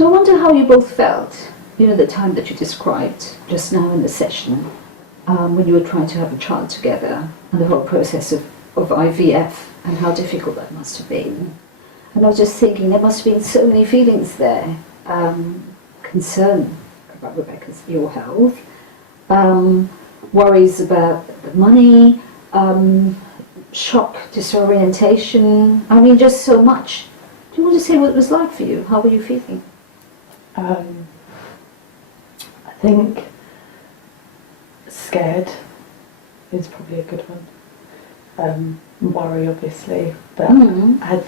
So I wonder how you both felt, you know, the time that you described just now in the session, when you were trying to have a child together, and the whole process of IVF, and how difficult that must have been. And I was just thinking, there must have been so many feelings there. Concern about Rebecca's, your health, worries about the money, shock, disorientation, I mean, just so much. Do you want to say what it was like for you? How were you feeling? I think scared is probably a good one. Worry, obviously, but I had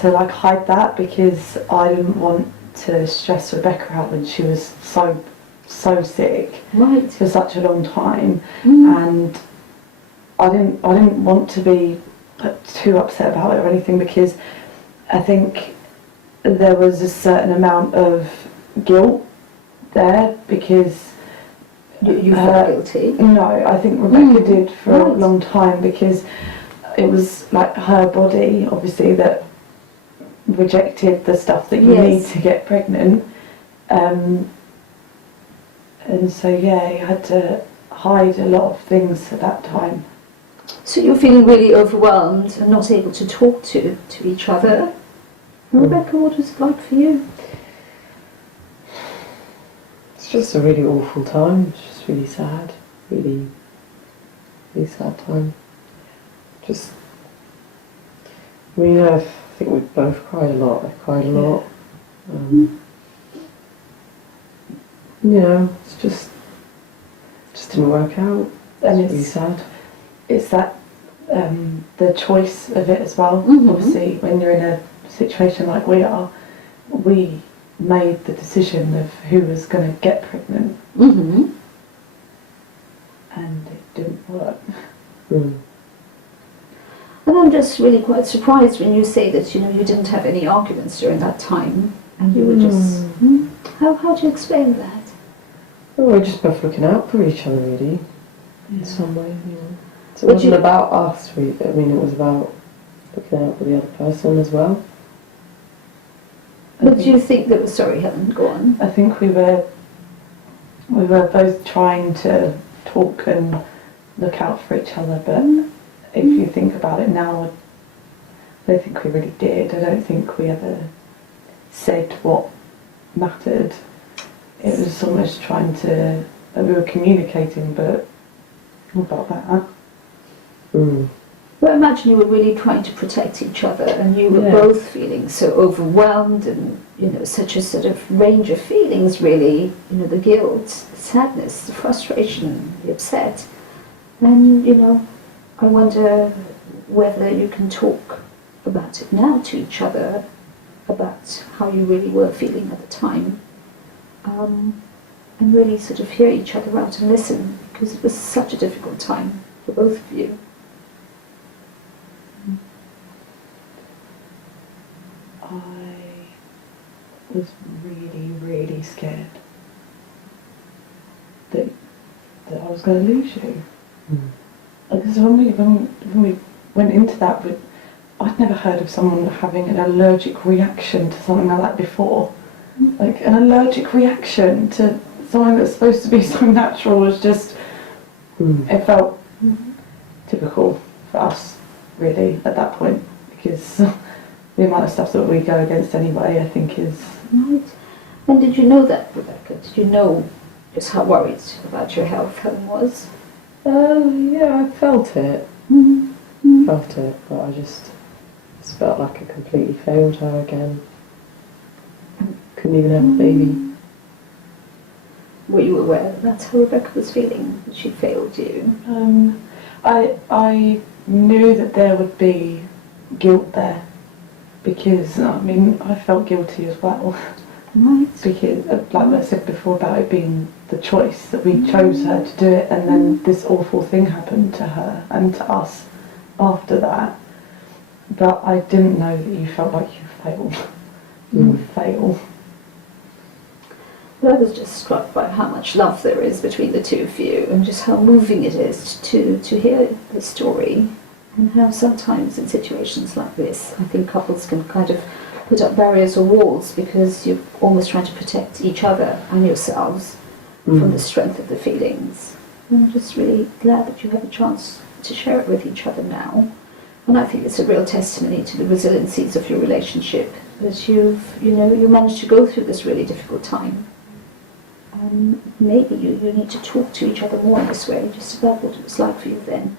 to like hide that because I didn't want to stress Rebecca out when she was so sick for such a long time, and I didn't want to be too upset about it or anything, because I think there was a certain amount of guilt there because you felt guilty? No, I think Rebecca did for a long time, because it was like her body, obviously, that rejected the stuff that you need to get pregnant. And so, yeah, you had to hide a lot of things at that time. So you're feeling really overwhelmed and not able to talk to each other. Rebecca, what was it like for you? It's just a really awful time. It's just really sad. Really, really sad time. Just, I mean, I think we both cried a lot. I cried a lot. You know, it's just didn't work out. And it's really sad. It's that the choice of it as well. Obviously, when you're in a situation like we are, we made the decision of who was going to get pregnant, and it didn't work. And I'm just really quite surprised when you say that, you know, you didn't have any arguments during that time, and you were just... How do you explain that? Well, we're just both looking out for each other, really, in some way, you know. So it wasn't about us, I mean, it was about looking out for the other person as well. But do you think that... Sorry, Helen, go on. I think we were both trying to talk and look out for each other, but if you think about it now, I don't think we really did. I don't think we ever said what mattered. It was almost trying to... we were communicating, but what about that? Well, imagine you were really trying to protect each other, and you were both feeling so overwhelmed, and, you know, such a sort of range of feelings, really. You know, the guilt, the sadness, the frustration, the upset. And, you know, I wonder whether you can talk about it now to each other, about how you really were feeling at the time, and really sort of hear each other out and listen, because it was such a difficult time for both of you. I was really, really scared that I was going to lose you. Because when we went into that, I'd never heard of someone having an allergic reaction to something like that before. Like, an allergic reaction to something that's supposed to be so natural was just... It felt typical for us, really, at that point, because the amount of stuff that we go against anyway, I think, is... Right. And did you know that, Rebecca? Did you know just how worried about your health Helen was? Yeah, I felt it. Felt it, but I just felt like I completely failed her again. Couldn't even have a baby. Were you aware that that's how Rebecca was feeling, that she failed you? I knew that there would be guilt there, because, I mean, I felt guilty as well. Right. Because, like I said before, about it being the choice, that we chose her to do it, and then this awful thing happened to her and to us after that. But I didn't know that you felt like you failed. You would fail. Well, I was just struck by how much love there is between the two of you, and just how moving it is to hear the story, and how sometimes in situations like this, I think couples can kind of put up barriers or walls because you're almost trying to protect each other and yourselves from the strength of the feelings. I'm just really glad that you have a chance to share it with each other now. And I think it's a real testimony to the resiliencies of your relationship that you managed to go through this really difficult time. Maybe you need to talk to each other more in this way, just about what it was like for you then.